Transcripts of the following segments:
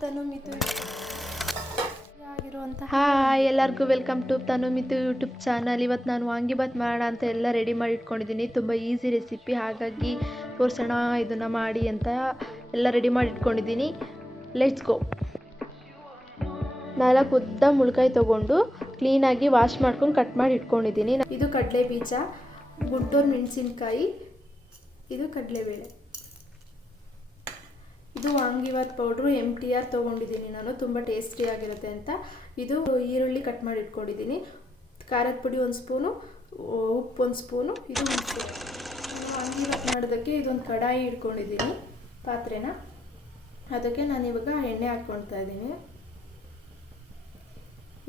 ತನು Mitu hi ಎಲ್ಲರಿಗೂ welcome to Tanu Mitu YouTube channel. ಇವತ್ತು ನಾನು ವಾಂಗಿಬಾತ್ ಮಾಡೋಣ ಅಂತ ಎಲ್ಲ ರೆಡಿ ಮಾಡಿ ಇಟ್ಕೊಂಡಿದ್ದೀನಿ. ತುಂಬ ಈಸಿ ರೆಸಿಪಿ, ಹಾಗಾಗಿ ತೋರಿಸೋಣ ಇದನ್ನು ಮಾಡಿ ಅಂತ ಎಲ್ಲ ರೆಡಿ ಮಾಡಿ ಇಟ್ಕೊಂಡಿದ್ದೀನಿ. Let's go. 4 ಉದ್ದ ಮುಳ್ಕಾಯಿ ತೊಗೊಂಡು ಕ್ಲೀನಾಗಿ ವಾಶ್ ಮಾಡ್ಕೊಂಡು ಕಟ್ ಮಾಡಿ ಇಟ್ಕೊಂಡಿದ್ದೀನಿ. ಇದು ಕಡಲೆ ಬೀಜ, ಗುಂಟೂರು ಮೆಣಸಿನ್ಕಾಯಿ, ಇದು ಕಡಲೆಬೇಳೆ, ಇದು ವಾಂಗಿಬಾತ್ ಪೌಡ್ರು MTR ತೊಗೊಂಡಿದ್ದೀನಿ ನಾನು, ತುಂಬ ಟೇಸ್ಟಿಯಾಗಿರುತ್ತೆ ಅಂತ. ಇದು ಈರುಳ್ಳಿ ಕಟ್ ಮಾಡಿ ಇಟ್ಕೊಂಡಿದ್ದೀನಿ, ಖಾರದ ಪುಡಿ 1 ಸ್ಪೂನು, ಉಪ್ಪು 1 ಸ್ಪೂನು, ಇದು 1 ಸ್ಪೂನು. ವಾಂಗಿಬಾತ್ ಮಾಡೋದಕ್ಕೆ ಇದೊಂದು ಕಡಾಯಿ ಇಟ್ಕೊಂಡಿದ್ದೀನಿ, ಪಾತ್ರೆನ. ಅದಕ್ಕೆ ನಾನು ಇವಾಗ ಎಣ್ಣೆ ಹಾಕ್ಕೊಳ್ತಾ ಇದ್ದೀನಿ.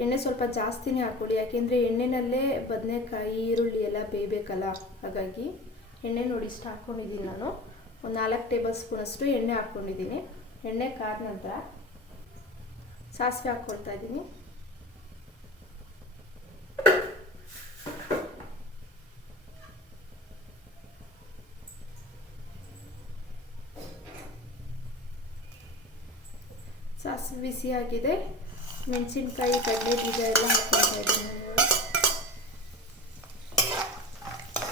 ಎಣ್ಣೆ ಸ್ವಲ್ಪ ಜಾಸ್ತಿನೇ ಹಾಕ್ಕೊಡಿ, ಯಾಕೆಂದರೆ ಎಣ್ಣೆನಲ್ಲೇ ಬದನೆಕಾಯಿ ಈರುಳ್ಳಿ ಎಲ್ಲ ಬೇಯಬೇಕಲ್ಲ, ಹಾಗಾಗಿ ಎಣ್ಣೆ ನೋಡಿ ಇಷ್ಟು ಹಾಕ್ಕೊಂಡಿದ್ದೀನಿ ನಾನು. ಒಂದು 4 ಟೇಬಲ್ ಸ್ಪೂನಷ್ಟು ಎಣ್ಣೆ ಹಾಕ್ಕೊಂಡಿದ್ದೀನಿ. ಎಣ್ಣೆ ಕಾದ ನಂತರ ಸಾಸಿವೆ ಹಾಕ್ಕೊಳ್ತಾ ಇದ್ದೀನಿ. ಸಾಸಿವೆ ಬಿಸಿ ಆಗಿದೆ, ಮೆಣಸಿನ್ಕಾಯಿ ಕಡಲೆ ಬೀಜ ಎಲ್ಲ ಹಾಕ್ಕೊಳ್ತಾ ಇದ್ದೀನಿ.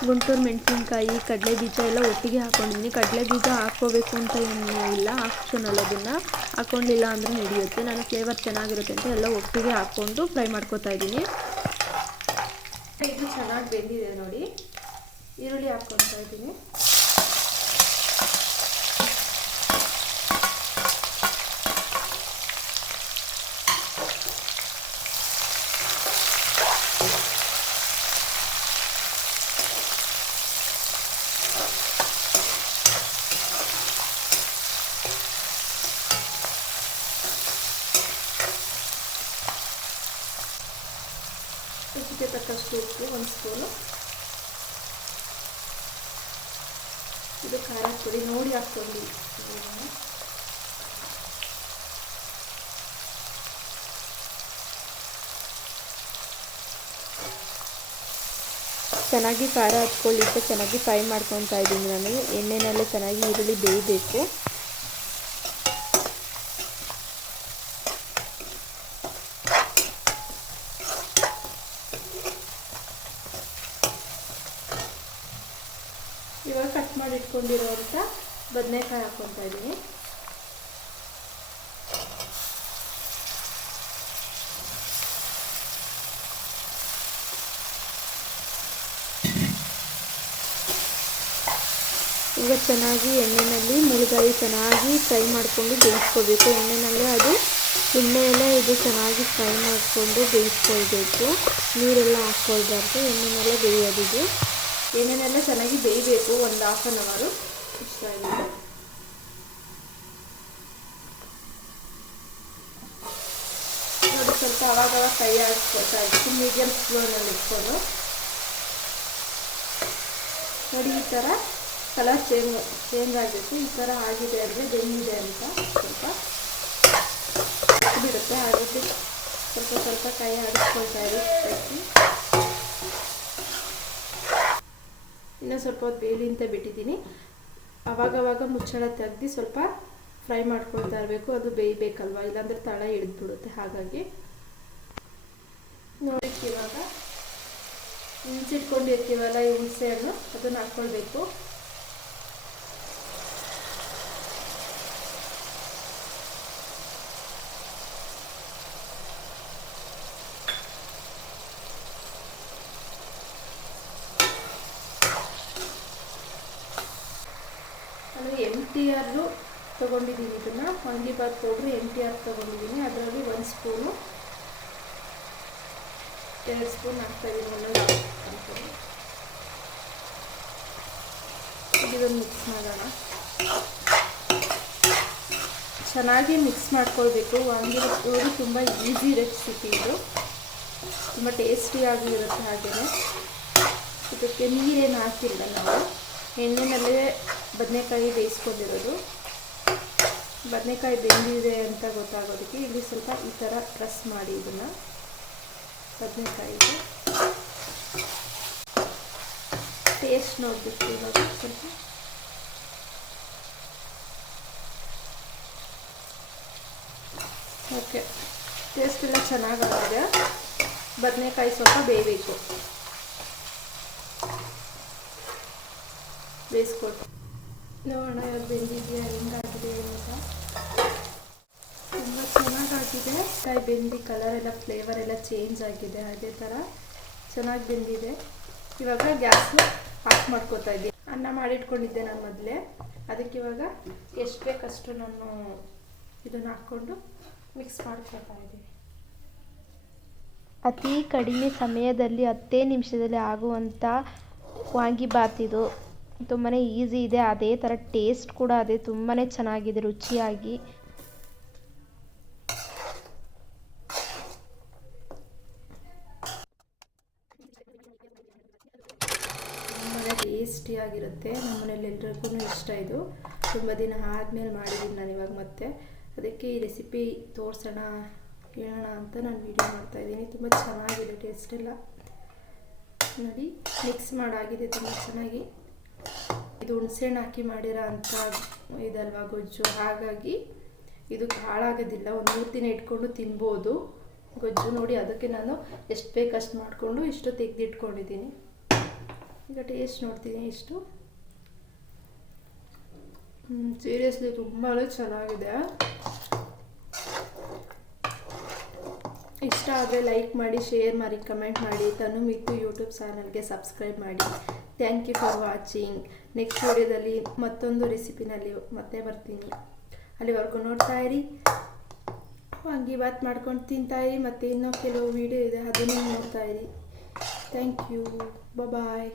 ಗುಂಟೂರು ಮೆಣಸಿನ್ಕಾಯಿ ಕಡಲೆ ಬೀಜ ಎಲ್ಲ ಒಟ್ಟಿಗೆ ಹಾಕ್ಕೊಂಡಿದ್ದೀನಿ. ಕಡಲೆ ಬೀಜ ಹಾಕ್ಕೋಬೇಕು ಅಂತ ಏನೂ ಇಲ್ಲ, ಆಪ್ಷನಲ್, ಅದನ್ನು ಹಾಕ್ಕೊಂಡಿಲ್ಲ ಅಂದರೆ ಹಿಡಿಯುತ್ತೆ. ನಾನು ಫ್ಲೇವರ್ ಚೆನ್ನಾಗಿರುತ್ತೆ ಅಂತ ಎಲ್ಲ ಒಟ್ಟಿಗೆ ಹಾಕ್ಕೊಂಡು ಫ್ರೈ ಮಾಡ್ಕೊತಾ ಇದ್ದೀನಿ. ಇದು ಚೆನ್ನಾಗಿ ಬೆಂದಿದೆ ನೋಡಿ. ಈರುಳ್ಳಿ ಹಾಕ್ಕೊತಾ ಇದ್ದೀನಿ. ರುಚಿಗೆ ತಕ್ಕಷ್ಟು ಉಪ್ಪು 1 ಸ್ಪೂನು, ಇದು ಖಾರದ ಪುಡಿ ನೋಡಿ ಹಾಕ್ಕೊಂಡು. ಚೆನ್ನಾಗಿ ಖಾರ ಹಚ್ಕೊಳ್ಳಿಕ್ಕೆ ಚೆನ್ನಾಗಿ ಫ್ರೈ ಮಾಡ್ಕೊತಾ ಇದ್ದೀನಿ ನಾನು. ಎಣ್ಣೆನಲ್ಲೇ ಚೆನ್ನಾಗಿ ಈರುಳ್ಳಿ ಬೇಯಬೇಕು. ಇವಾಗ ಕಟ್ ಮಾಡಿ ಇಟ್ಕೊಂಡಿರೋಂಥ ಬದನೆಕಾಯಿ ಹಾಕ್ಕೊತಾ ಇದ್ದೀನಿ. ಈಗ ಚೆನ್ನಾಗಿ ಎಣ್ಣೆಯಲ್ಲಿ ಮುಳುಗಾಯಿ ಚೆನ್ನಾಗಿ ಫ್ರೈ ಮಾಡಿಕೊಂಡು ಬೇಯಿಸ್ಕೋಬೇಕು. ಎಣ್ಣೆನಲ್ಲೇ ಇದು ಚೆನ್ನಾಗಿ ಫ್ರೈ ಮಾಡಿಕೊಂಡು ಬೇಯಿಸ್ಕೊಳ್ಬೇಕು. ನೀರೆಲ್ಲ ಹಾಕ್ಕೊಳ್ಬಾರ್ದು, ಎಣ್ಣೆನಲ್ಲೇ ಬೇಯೋದಿದು. ಎಣ್ಣೆನೆಲ್ಲ ಚೆನ್ನಾಗಿ ಬೇಯಬೇಕು, ಒಂದು 1/2 ಅವರ್. ಇಷ್ಟ ಆಗಿದೆ ನೋಡಿ. ಸ್ವಲ್ಪ ಅವಾಗವಾಗ ಫ್ರೈ ಆಗಿಸ್ಕೊಳ್ತಾ ಇತ್ತು, ಮೀಡಿಯಮ್ ಫ್ಲೇಮಲ್ಲಿ ಇಟ್ಕೊಂಡು ನೋಡಿ. ಈ ಥರ ಕಲರ್ ಚೇಂಜ್ ಆಗಬೇಕು. ಈ ಥರ ಆಗಿದೆ ಅಂದರೆ ಬೆಂದಿದೆ ಅಂತ ಸ್ವಲ್ಪ ಬಿಡುತ್ತೆ. ಹಾಗಾಗಿ ಸ್ವಲ್ಪ ಕೈ ಆಡಿಸ್ಕೊಳ್ತಾ ಇರುತ್ತೆ. ಇನ್ನೂ ಸ್ವಲ್ಪ ಹೊತ್ತು ಬೇಯಲಿ ಅಂತ ಬಿಟ್ಟಿದ್ದೀನಿ. ಆವಾಗವಾಗ ಮುಚ್ಚಳ ತೆಗ್ದು ಸ್ವಲ್ಪ ಫ್ರೈ ಮಾಡ್ಕೊಳ್ತಾ ಇರಬೇಕು, ಅದು ಬೇಯಬೇಕಲ್ವ, ಇಲ್ಲಾಂದರೆ ತಳ ಹಿಡಿದ್ಬಿಡುತ್ತೆ. ಹಾಗಾಗಿ ನೋಡಿ, ಇವಾಗ ಹುಣ್ಸಿಟ್ಕೊಂಡಿರ್ತೀವಲ್ಲ ಈ ಹುಣಸೆ ಹಣ್ಣು, ಅದನ್ನು ಹಾಕ್ಕೊಳ್ಬೇಕು. ನಾನು MTR ತೊಗೊಂಡಿದ್ದೀನಿ, ಇದನ್ನು ವಾಂಗಿಬಾತ್ ಪೌಡ್ರು MTR ತೊಗೊಂಡಿದ್ದೀನಿ. ಅದರಲ್ಲಿ 1 ಸ್ಪೂನು, 2 ಸ್ಪೂನ್ ಹಾಕ್ತಾಯಿದ್ದೀನಿ. ಒಂದೊಂದು ಹಾಕ್ತೀನಿ. ಇದನ್ನು ಮಿಕ್ಸ್ ಮಾಡೋಣ. ಚೆನ್ನಾಗಿ ಮಿಕ್ಸ್ ಮಾಡ್ಕೊಳ್ಬೇಕು. ವಾಂಗಿಬಾತ್ ಪೌಡ್ರು ತುಂಬ ಈಸಿ ರೆಸಿಪಿ, ಇದು ತುಂಬ ಟೇಸ್ಟಿಯಾಗಿರುತ್ತೆ. ಹಾಗೆಯೇ ಇದಕ್ಕೆ ನೀರೇನು ಹಾಕಿಲ್ಲ, ನಾವು ಎಣ್ಣೆನಲ್ಲೇ ಬದನೆಕಾಯಿ ಬೇಯಿಸ್ಕೊಂಡಿರೋದು. ಬದನೆಕಾಯಿ ಬೆಂದಿದೆ ಅಂತ ಗೊತ್ತಾಗೋದಕ್ಕೆ ಇಲ್ಲಿ ಸ್ವಲ್ಪ ಈ ಥರ ಪ್ರೆಸ್ ಮಾಡಿ ಇದನ್ನು ಬದನೆಕಾಯಿಗೆ ಟೇಸ್ಟ್ ನೋಡಬೇಕು. ಇವಾಗ ಸ್ವಲ್ಪ ಓಕೆ, ಟೇಸ್ಟ್ ಎಲ್ಲ ಚೆನ್ನಾಗಾಗಿದೆ. ಬದನೆಕಾಯಿ ಸ್ವಲ್ಪ ಬೇಯಬೇಕು, ಬೇಯಿಸ್ಕೊಟ್ಟು ನೋಡೋಣ ಇವಾಗ ಬೆಂದಿದೆಯಾ, ಹೆಂಗಾಗಿದೆ ಅಂತ. ತುಂಬ ಚೆನ್ನಾಗಾಗಿದೆ. ಕಾಯಿ ಬೆಂದು ಕಲರ್ ಎಲ್ಲ ಫ್ಲೇವರ್ ಎಲ್ಲ ಚೇಂಜ್ ಆಗಿದೆ. ಅದೇ ಥರ ಚೆನ್ನಾಗಿ ಬೆಂದಿದೆ. ಇವಾಗ ಗ್ಯಾಸ್ನ ಆಫ್ ಮಾಡ್ಕೋತಾ ಇದ್ದೀನಿ. ಅನ್ನ ಮಾಡಿಟ್ಕೊಂಡಿದ್ದೆ ನಾನು ಮೊದಲೇ, ಅದಕ್ಕೆ ಇವಾಗ ಎಷ್ಟು ಬೇಕಷ್ಟು ನಾನು ಇದನ್ನು ಹಾಕ್ಕೊಂಡು ಮಿಕ್ಸ್ ಮಾಡ್ಕೊತಾ ಇದ್ದೀನಿ. ಅತಿ ಕಡಿಮೆ ಸಮಯದಲ್ಲಿ 10 ನಿಮಿಷದಲ್ಲಿ ಆಗುವಂಥ ವಾಂಗಿಬಾತ್ ಇದು. ತುಂಬಾ ಈಸಿ ಇದೆ, ಅದೇ ಥರ ಟೇಸ್ಟ್ ಕೂಡ ಅದೇ ತುಂಬಾ ಚೆನ್ನಾಗಿದೆ ರುಚಿಯಾಗಿ. ತುಂಬಾ ಟೇಸ್ಟಿಯಾಗಿರುತ್ತೆ. ನಮ್ಮ ಮನೇಲಿ ಎಲ್ರಿಗೂ ಇಷ್ಟ. ಇದು ತುಂಬ ದಿನ ಆದಮೇಲೆ ಮಾಡಿದ್ದೀನಿ ನಾನು ಇವಾಗ ಮತ್ತೆ. ಅದಕ್ಕೆ ಈ ರೆಸಿಪಿ ತೋರಿಸೋಣ ಹೇಳೋಣ ಅಂತ ನಾನು ವಿಡಿಯೋ ಮಾಡ್ತಾಯಿದ್ದೀನಿ. ತುಂಬ ಚೆನ್ನಾಗಿದೆ ಟೇಸ್ಟ್ ಎಲ್ಲ. ನೋಡಿ ಮಿಕ್ಸ್ ಮಾಡಾಗಿದೆ ತುಂಬ ಚೆನ್ನಾಗಿ. ಇದು ಹುಣಸೆಹಣ್ಣು ಹಾಕಿ ಮಾಡಿರೋ ಅಂಥ ಇದಲ್ವಾ ಗೊಜ್ಜು, ಹಾಗಾಗಿ ಇದು ಹಾಳಾಗೋದಿಲ್ಲ. ಒಂದು 3 ದಿನ ಇಟ್ಕೊಂಡು ತಿನ್ಬೋದು ಗೊಜ್ಜು. ನೋಡಿ ಅದಕ್ಕೆ ನಾನು ಎಷ್ಟು ಬೇಕಷ್ಟು ಮಾಡಿಕೊಂಡು ಇಷ್ಟು ತೆಗೆದಿಟ್ಕೊಂಡಿದ್ದೀನಿ. ಈಗ ಟೇಸ್ಟ್ ನೋಡ್ತೀನಿ ಇಷ್ಟು. ಸೀರಿಯಸ್ಲಿ ತುಂಬಾ ಚೆನ್ನಾಗಿದೆ. ಇಷ್ಟ ಆದರೆ ಲೈಕ್ ಮಾಡಿ, ಶೇರ್ ಮಾಡಿ, ಕಮೆಂಟ್ ಮಾಡಿ. ತನು ಮಿಕ್ಕು ಯೂಟ್ಯೂಬ್ ಚಾನಲ್ಗೆ ಸಬ್ಸ್ಕ್ರೈಬ್ ಮಾಡಿ. Thank you for watching. Next ವಿಡಿಯೋದಲ್ಲಿ ಮತ್ತೊಂದು ರೆಸಿಪಿನಲ್ಲಿ ಮತ್ತೆ ಬರ್ತೀನಿ. ಅಲ್ಲಿವರೆಗೂ ನೋಡ್ತಾ ಇರಿ, ವಾಂಗಿಬಾತ್ ಮಾಡ್ಕೊಂಡು ತಿಂತಾ ಇರಿ. ಮತ್ತು ಇನ್ನೂ ಕೆಲವು ವಿಡಿಯೋ ಇದೆ, ಅದನ್ನು ನೋಡ್ತಾ ಇರಿ. Thank you, bye.